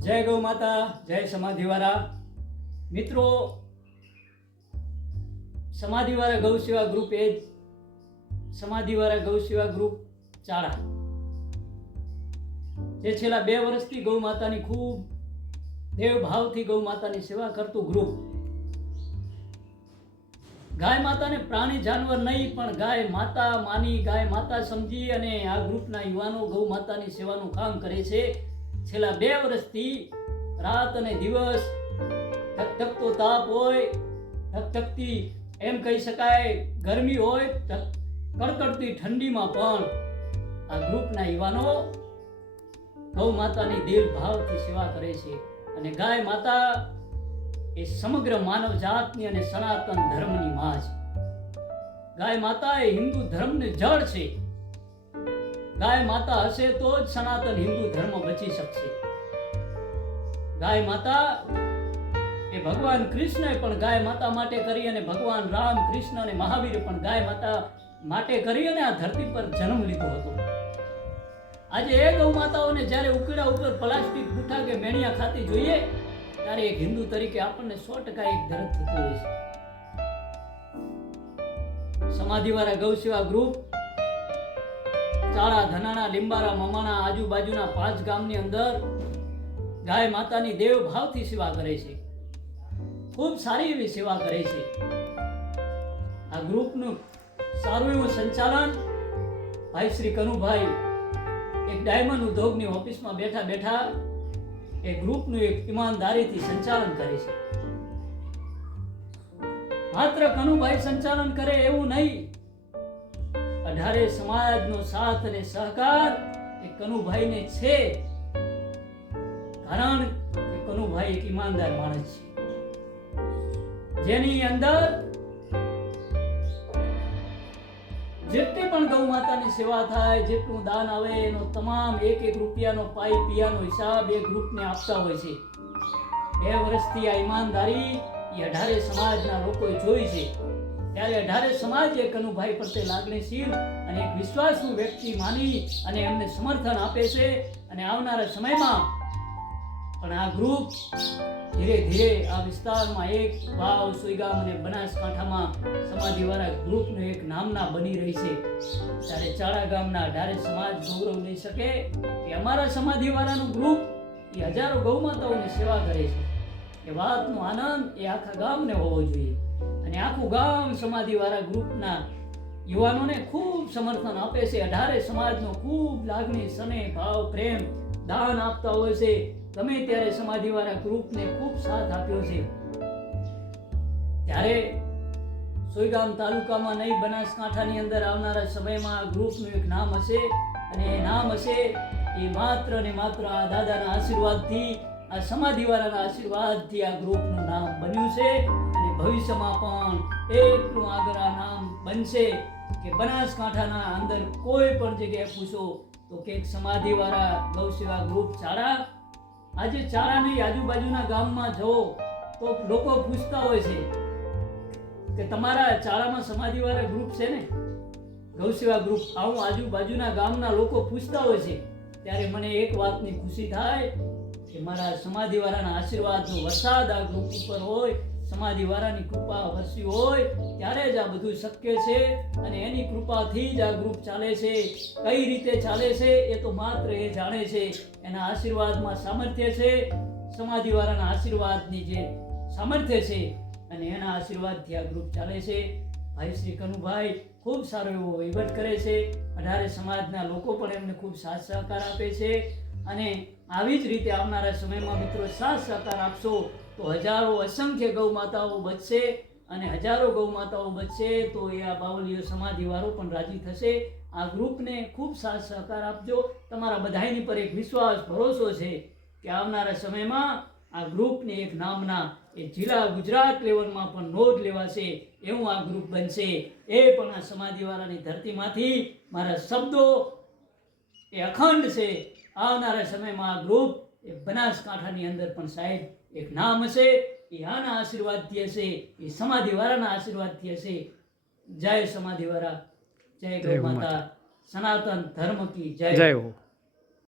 જય ગૌ માતા, જય સમાધિવાળા. મિત્રો, સમાધિવાળા ગૌ સેવા ગ્રુપ એ જ સમાધિવાળા ગૌ સેવા ગ્રુપ ચાળા. જે છેલ્લા બે વર્ષથી ગૌ માતાની ખૂબ દેવ ભાવથી ગૌ માતાની સેવા કરતું ગ્રુપ. ગાય માતાને પ્રાણી જાનવર નહીં, પણ ગાય માતા માની, ગાય માતા સમજી અને આ ગ્રુપના યુવાનો ગૌ માતાની સેવાનું કામ કરે છે. છેલ્લા બે વર્ષથી રાત અને દિવસ ધકધકતો તાપ હોય ધકધકતી એમ કહી શકાય ગરમી હોય કડકડતી ઠંડીમાં પણ આ ગ્રુપના યુવાનો ગૌ માતાની દિલ ભાવથી સેવા કરે છે. અને ગાય માતા એ સમગ્ર માનવ જાતની અને સનાતન ધર્મની માં છે. ગાય માતા એ હિન્દુ ધર્મની જળ છે. ગાય માતા હશે તો જ સનાતન હિન્દુ ધર્મ બચી શકશે. ગાય માતા એ ભગવાન કૃષ્ણએ પણ ગાય માતા માટે કરી અને ભગવાન રામ કૃષ્ણ અને મહાવીરે પણ ગાય માતા માટે કરી અને આ ધરતી પર જન્મ લીધો હતો. આજે એ ગૌ માતાઓને જ્યારે ઉકેડા ઉપર પ્લાસ્ટિક ગુઠા કે મેણિયા ખાતી જોઈએ, ત્યારે એક હિન્દુ તરીકે આપણને સો ટકા એક દર્દ થતું હોય છે. સમાધિવાળા ગૌ સેવા ગ્રુપ ચાળા ધનાણા, લીંબારા, મમાણા, આજુબાજુના પાંચ ગામની અંદર ગાય માતાની દેવ ભાવથી સેવા કરે છે. ખૂબ સારી એવી સેવા કરે છે. આ ગ્રુપનું સારું એવું સંચાલન ભાઈ શ્રી કનુભાઈ, એક ડાયમંડ ઉદ્યોગની ઓફિસમાં બેઠા બેઠા એ ગ્રુપનું એક ઈમાનદારીથી સંચાલન કરે છે. માત્ર કનુભાઈ સંચાલન કરે એવું નહીં અઢારે સમાજનો સાથ અને સહકાર એ કનુભાઈને છે કારણ કે કનુભાઈ એક ઈમાનદાર માણસ છે. જેની અંદર જેટલી પણ ગૌ માતાની સેવા થાય, જેટલું દાન આવે, એનો તમામ એક એક રૂપિયાનો પાઈ પિયાનો હિસાબ એ ગ્રુપને આપતા હોય છે. બે વર્ષથી આ ઈમાનદારી એ અઢારે સમાજના લોકોએ જોઈ છે. ત્યારે અઢારે સમાજ એ કનુભાઈ પ્રત્યે લાગણીશીલ અને એક વિશ્વાસુ વ્યક્તિ માની અને એમને સમર્થન આપે છે અને આવનારા સમયમાં પણ આ ગ્રુપ ધીરે ધીરે આ વિસ્તારમાં એક વાવ, સુઈગામ અને બનાસકાંઠામાં સમાધિવાળા ગ્રુપનું એક નામના બની રહી છે. ત્યારે ચાળા ગામના અઢારે સમાજ ગૌરવ લઈ શકે કે અમારા સમાધિવાળાનું ગ્રુપ એ હજારો ગૌમાતાઓની સેવા કરે છે. એ વાતનો આનંદ એ આખા ગામને હોવો જોઈએ. અને આખું ગામ સમાધિવાળા ગ્રુપના યુવાનોને ખૂબ સમર્થન આપે છે. અઢારે સમાજનો ખૂબ લાગણી, સને, ભાવ, પ્રેમ, દાન આપતા હોય છે. ગમે ત્યારે સમાધિવાળા ગ્રુપને ખૂબ સાથ આપ્યો છે. ત્યારે સોયગામ તાલુકામાં નહીં, બનાસકાંઠાની અંદર આવનારા સમયમાં આ ગ્રુપનું એક નામ હશે અને એ નામ હશે એ માત્ર ને માત્ર આ દાદાના આશીર્વાદથી, આ સમાધિવાળાના આશીર્વાદથી આ ગ્રુપનું નામ બન્યું છે. ભવિષ્યમાં પણ એટલું આગળ આ નામ બનશે કે બનાસકાંઠાના અંદર કોઈ પણ જગ્યાએ પૂછો તો કે સમાધિવાળા સમાધિવાળા ગૌસેવા ગ્રુપ ચાળા આજે ચારા નહીં, આજુબાજુના ગામમાં જવો તો લોકો પૂછતા હોય છે કે તમારા ચાળામાં સમાધિવાળા ગ્રુપ છે ને? ગૌસેવા ગ્રુપ આવું આજુબાજુના ગામના લોકો પૂછતા હોય છે. ત્યારે મને એક વાતની ખુશી થાય કે મારા સમાધિવાળાના આશીર્વાદનો વરસાદ આ ગ્રુપ ઉપર હોય સમાધિવાળાની કૃપા વરસી હોય, ત્યારે જ આ બધું શક્ય છે અને એની કૃપાથી જ આ ગ્રુપ ચાલે છે. કઈ રીતે ચાલે છે એ તો માત્ર એ જાણે છે. એના આશીર્વાદમાં સામર્થ્ય છે. સમાધિવાળાના આશીર્વાદની જે સામર્થ્ય છે અને એના આશીર્વાદથી આ ગ્રુપ ચાલે છે. ભાઈ શ્રી કનુભાઈ ખૂબ સારો એવો વહીવટ કરે છે. અઢારે સમાજના લોકો પણ એમને ખૂબ સાથ સહકાર આપે છે. અને આવી જ રીતે આવનારા સમયમાં મિત્રો સાથ સહકાર આપશો તો હજારો અસંખ્ય ગૌ માતાઓ બચશે અને હજારો ગૌ માતાઓ બચશે તો એ આ બાવલીઓ સમાધિવાળો પણ રાજી થશે. આ ગ્રુપને ખૂબ સાથ સહકાર આપજો. તમારા બધાની પર એક વિશ્વાસ, ભરોસો છે કે આવનારા સમયમાં આ ગ્રુપની એક નામના એ જિલ્લા ગુજરાત લેવલમાં પણ નોંધ લેવાશે, એવું આ ગ્રુપ બનશે. એ પણ આ સમાધિવાળાની ધરતીમાંથી મારા શબ્દો એ અખંડ છે. આવનારા સમયમાં આ ગ્રુપ એ બનાસકાંઠાની અંદર પણ સાહેબ એક નામ હશે એ આના આશીર્વાદથી હશે એ સમાધિવાળાના આશીર્વાદથી હશે. જય સમાધિવાળા. જય ગૌ માતા. સનાતન ધર્મ કી જય. જય હો.